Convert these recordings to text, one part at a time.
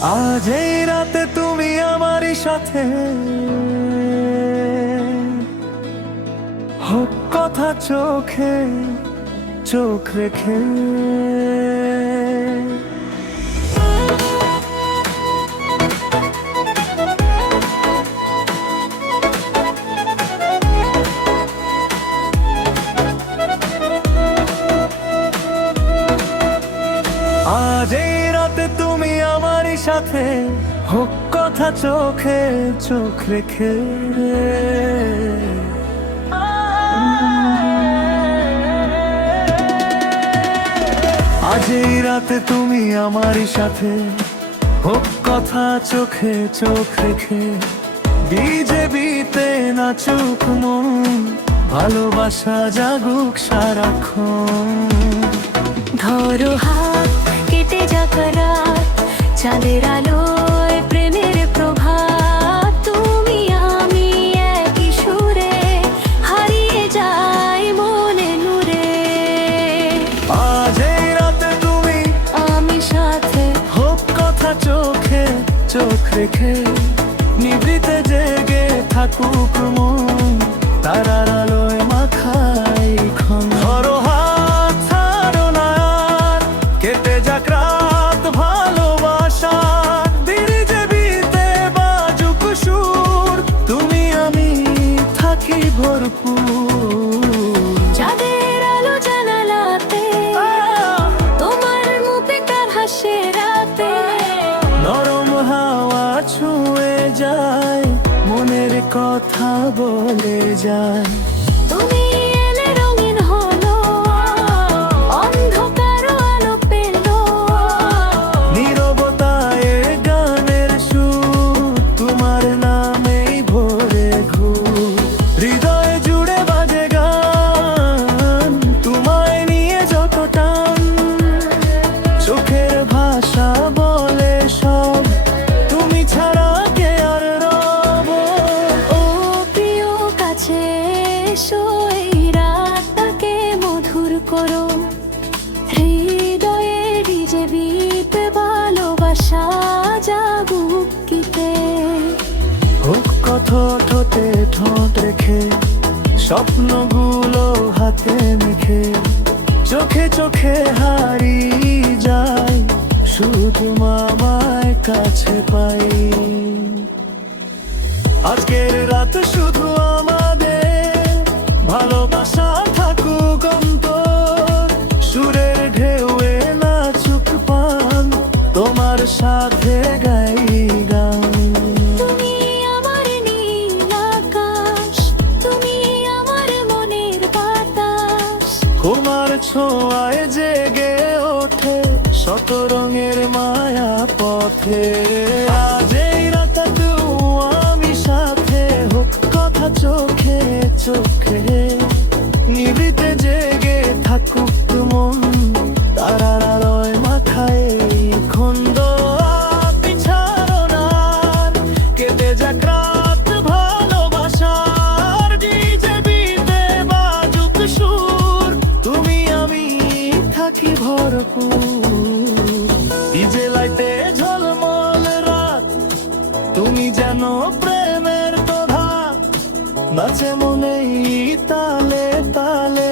আজ এই রাতে তুমি আমারই সাথে, হোক কথা চোখে চোখ রেখে। আজ এই রাতে তুমি আমারই সাথে, হোক কথা চোখে চোখ রেখে। আজ এই রাতে তুমি আমারই সাথে, হোক কথা চোখে চোখ রেখে। বিজে বিতে নাচুক মন, ভালোবাসা জাগুক সারাক্ষণ। ধরো হাত, কেটে যাক রাত, চাঁদের আলোয় প্রেমের প্রভাত। তুমি আমি একই সুরে, হারিয়ে যাই মনে নূরে। আজ এই রাতে তুমি আমি সাথে, হোক কথা চোখে চোখ রেখে। নিভৃতে জেগে থাকুক মন, তারার আলোয় মাখাই ক্ষণ। ধরো হাত, ছাড়ো না আর, কেটে যাক রাত ভালোবাসার। বিরিজে বিতে বাজুক সুর, তুমি আমি থাকি ভরপুর। চাঁদের আলো জানালাতে, তোমার মুখটা ভাসে রাতে। নরম হাওয়া ছুঁয়ে যায়, মনের কথা বলে যায়। তুমি এলে রঙিন হলো, অন্ধকার আলো পেল। নীরবতায় গানের সুর, তোমার নামেই ভরে ঘুর। হৃদয় জুড়ে বাজে গান, তোমায় নিয়ে যত টান। চোখের ভাষা বলে সব, তুমি ছাড়া কে আর রব। ও প্রিয় কাছে এসো, এই রাতটাকে মধুর করো। হৃদয়ে ভিজে বিতে ভালোবাসা জাগুক গীতে। হোক কত ঠোঁটে ঠোঁট রেখে, স্বপ্নগুলো হাতে মেখে। চোখে চোখে হারিয়ে যায়, শুধু মামায় কাছে পাই। আজকের রাত শুধু আমাদের, ভালোবাসা থাকুক অন্তর। সুরের ঢেউয়ে নাচুক পান, তোমার সাথে গাই গান। তুমি আমার নীল আকাশ, তুমি আমার মনের বাতাস। তোমার ছোঁয়ায় জেগে ওঠে শত রঙের মায়া পথে। আজ এই রাতে তুমি আমি সাথে, হোক কথা চোখে চোখে। নিভৃতে জেগে থাকুক মন, তারার আলোয় মাথায় খন্দ। ছাড়ো না আর, কেটে যাক রাত ভালোবাসার। ডিজে বিতে বাজুক সুর, তুমি আমি থাকি ভরপুর। ডিজে লাইটে ঝলমল রাত, তুমি যেন প্রেমের প্রভাত। নাচে মনেই তালে তালে,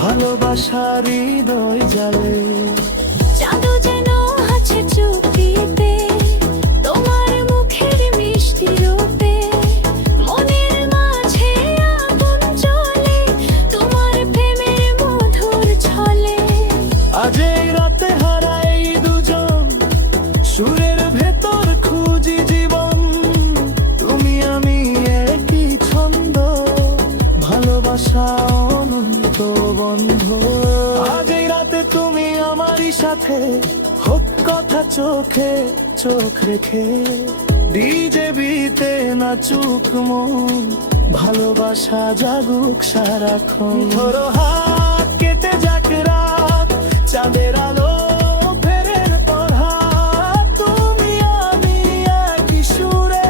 ভালোবাসার হৃদয় জালে। চাঁদও যেন আছে চুপিতে, তোমার মুখের মিষ্টি রূপে। মনের মাঝে আগুন জ্বলে, তোমার প্রেমের মধুর ছলে। আজ এই রাতে হারাই দুজন, সুরের ভেতর খুঁজি জীবন। তুমি আমি একই ছন্দ, ভালোবাসা অনন্ত বন্ধ। আজ এই রাতে তুমি আমারই সাথে, হোক কথা চোখে চোখ রেখে। ডিজে বিতে নাচুক মন, ভালোবাসা জাগুক সারাক্ষণ। ধরো হাত, কেটে যাক রাত, চাঁদের আলো ফেরের পরহাত। তুমি আমি একই সুরে,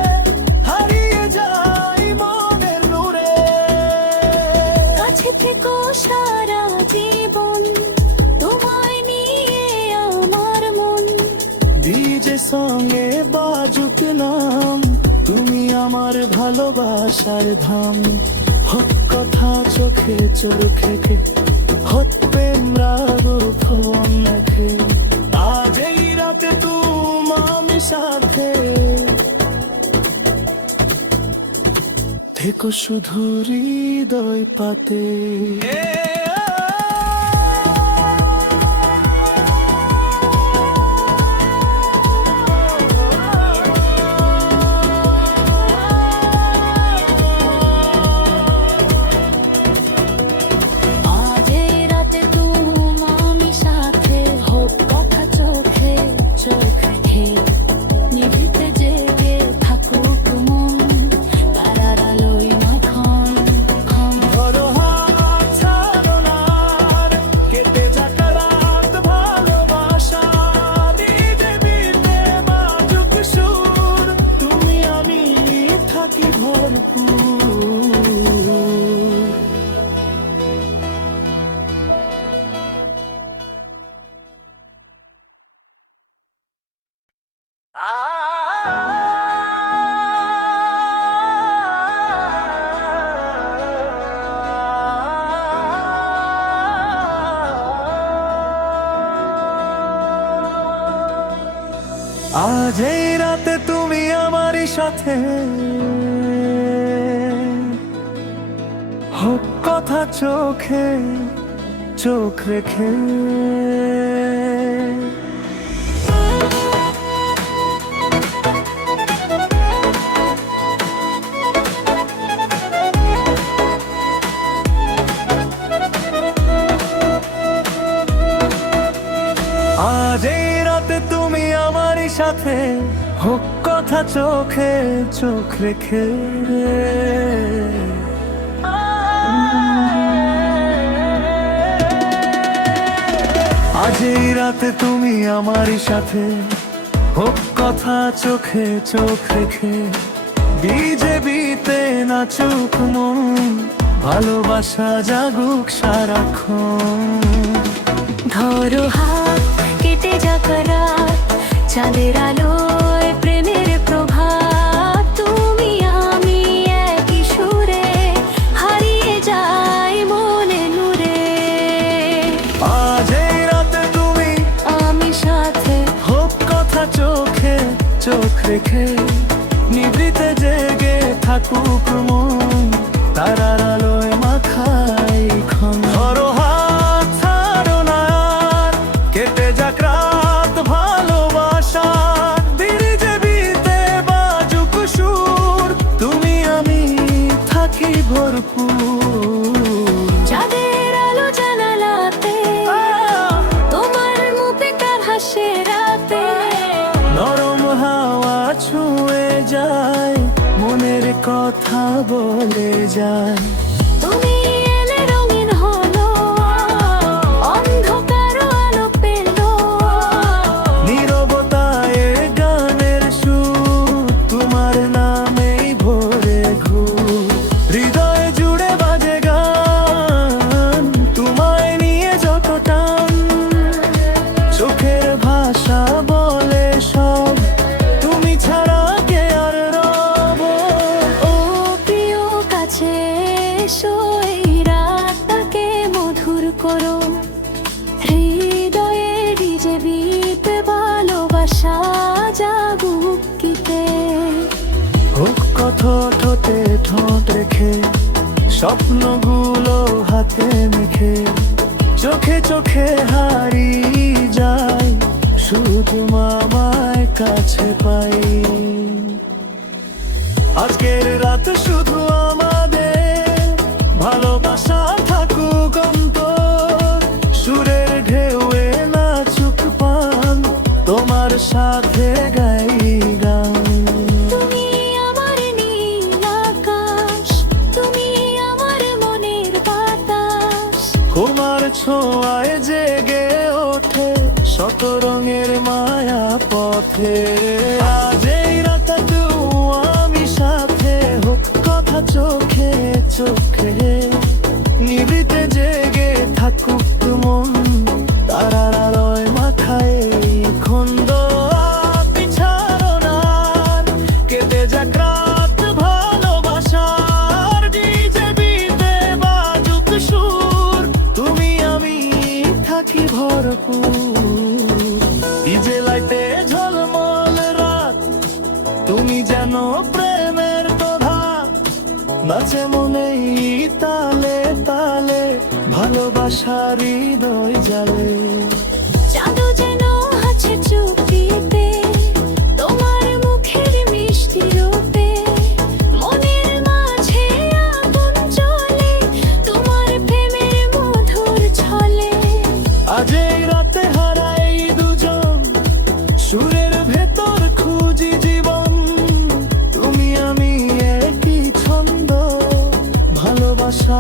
হারিয়ে যাই মনের নূরে। কাছে থেকো সারা জীবন, তোমায় নিয়ে আমার মন। যে সঙ্গে বাজুক নাম, তুমি আমার ভালোবাসার ধাম। হত কথা চোখে চোখ রেখে, হত প্রেম রাগ ফোন রেখে, আজ এই রাতে তুমি সাথে থেকো শুধু হৃদয় পাতে। আজ এই রাতে তুমি আমি সাথে, হোক কথা চোখে চোখ রেখে, নিভৃতে জেগে থাকুক মন, তারার আলোয় মাখন ধরো হাত ছাড়ো না আর, কেটে যাক রাত ভালোবাসা, পৃথিবীতে বাজুক সুর, তুমি আমি থাকি ভরপুর। আজ এই রাতে তুমি আমারই সাথে, হোক কথা চোখে চোখ রেখে। আজ এই রাতে তুমি আমারই সাথে, হোক কথা চোখে চোখ রেখে। আজ এই রাতে তুমি আমারই সাথে, হোক কথা চোখে চোখ রেখে, বিজেপিতে নাচুক মন, ভালোবাসা জাগুক সারাক্ষণ। ধরো হাত কেটে যাক রাত, চাঁদের আলোয় প্রেমের প্রভাত, তুমি আমি একই সুরে হারিয়ে যাই মনে নূরে। আজ এই রাতে তুমি আমি সাথে, হোক কথা চোখে চোখ রেখে, নিভৃতে জেগে থাকুক মন, তারার আলোয় মাখাই ক্ষণ। ধরো হাত ছাড়ো না আর, কেটে যাক রাত ভালোবাসা, পৃথিবীতে বাজুক সুর, তুমি আমি থাকি ভরপুর। চাঁদের আলো জানালাতে, তোমার মুখে কার হাসে রাতে, নরম হাওয়া ছুঁয়ে যায়, মনের কথা বলে যায়। তুমি এলে রঙিন হলো, অন্ধকার আলো পেলো, নীরবতায় গানের সুর, তোমার নামেই ভরে ঘুর। হৃদয়ে জুড়ে বাজে গান, তোমায় নিয়ে যত টান, চোখের ভাষা বলে সব, তুমি ছাড়া কে আর রব। ও প্রিয় কাছে এসো, এই রাতটাকে মধুর করো, হৃদয়ে ডিজে বিতে ভালোবাসা জাগুক গীতে। হোক কত ঠোঁটে ঠোঁট রেখে, স্বপ্নগুলো হাতে মেখে, চোখে চোখে হারিয়ে যায়, শুধু মামায় কাছে পাই। আজকের রাত শুধু আমাদের, ভালোবাসা থাকুক অন্তর, সুরের ঢেউয়ে নাচুক পান, তোমার সাথে গাই গান। তুমি আমার নীল আকাশ, তুমি আমার মনের বাতাস, তোমার ছোঁয়ায় জেগে ওঠে শত রঙের মায়া পথে। আজ এই রাতে আমি সাথে, হোক কথা চোখে চোখে, নিভৃতে জেগে থাকুক মন, তারার আলোয় মাথায় খন্দ। তুমি যেন প্রেমের তোধা, নাচে মনেই তালে তালে, ভালোবাসার হৃদয় জালে।